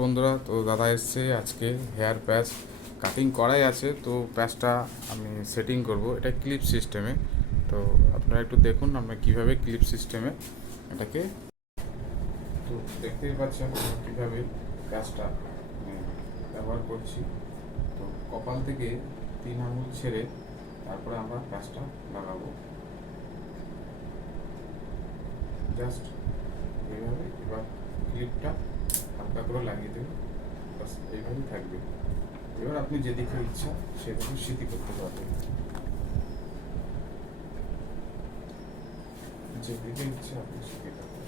বন্ধুরা, তো দাদা এসছে আজকে হেয়ার প্যাচ কাটিং করাই আছে, তো প্যাচটা আমি সেটিং করব। এটা ক্লিপ সিস্টেমে, তো আপনারা একটু দেখুন আমরা কীভাবে ক্লিপ সিস্টেমে এটাকে, তো দেখতেই পাচ্ছেন আমরা কীভাবে প্যাচটা ব্যবহার করছি। তো কপাল থেকে 3 আঙুল ছেড়ে তারপরে আমরা প্যাচটা লাগাবো, জাস্ট এইভাবে। এবার ক্লিপটা হালকা করে লাগিয়ে দেবেন, বাস এইভাবেই থাকবে। এবার আপনি যেদিকে ইচ্ছা সেদিকে স্মৃতি করতে পারবেন, যেদিকে ইচ্ছা আপনি স্মৃতি করতে পারবেন।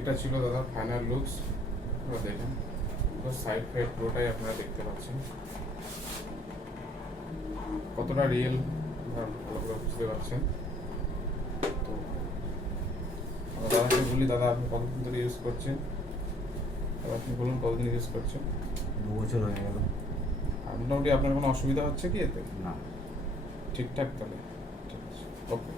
এটা ছিল দাদা ফাইনাল লুকস। আপনারা দেখেন সাইড ফাইড পুরোটাই আপনারা দেখতে পাচ্ছেন কতটা রিয়েল, ভালো করে বুঝতে পারছেন। তো আমরা দাদাকে বলি, দাদা আপনি কতদিন ধরে ইউজ করছেন? দাদা আপনি বলুন কতদিন ইউজ করছেন? 2 বছর হয়ে গেল। আর মোটামুটি আপনার কোনো অসুবিধা হচ্ছে কি এতে? না। ঠিকঠাক, তাহলে ঠিক আছে, ওকে।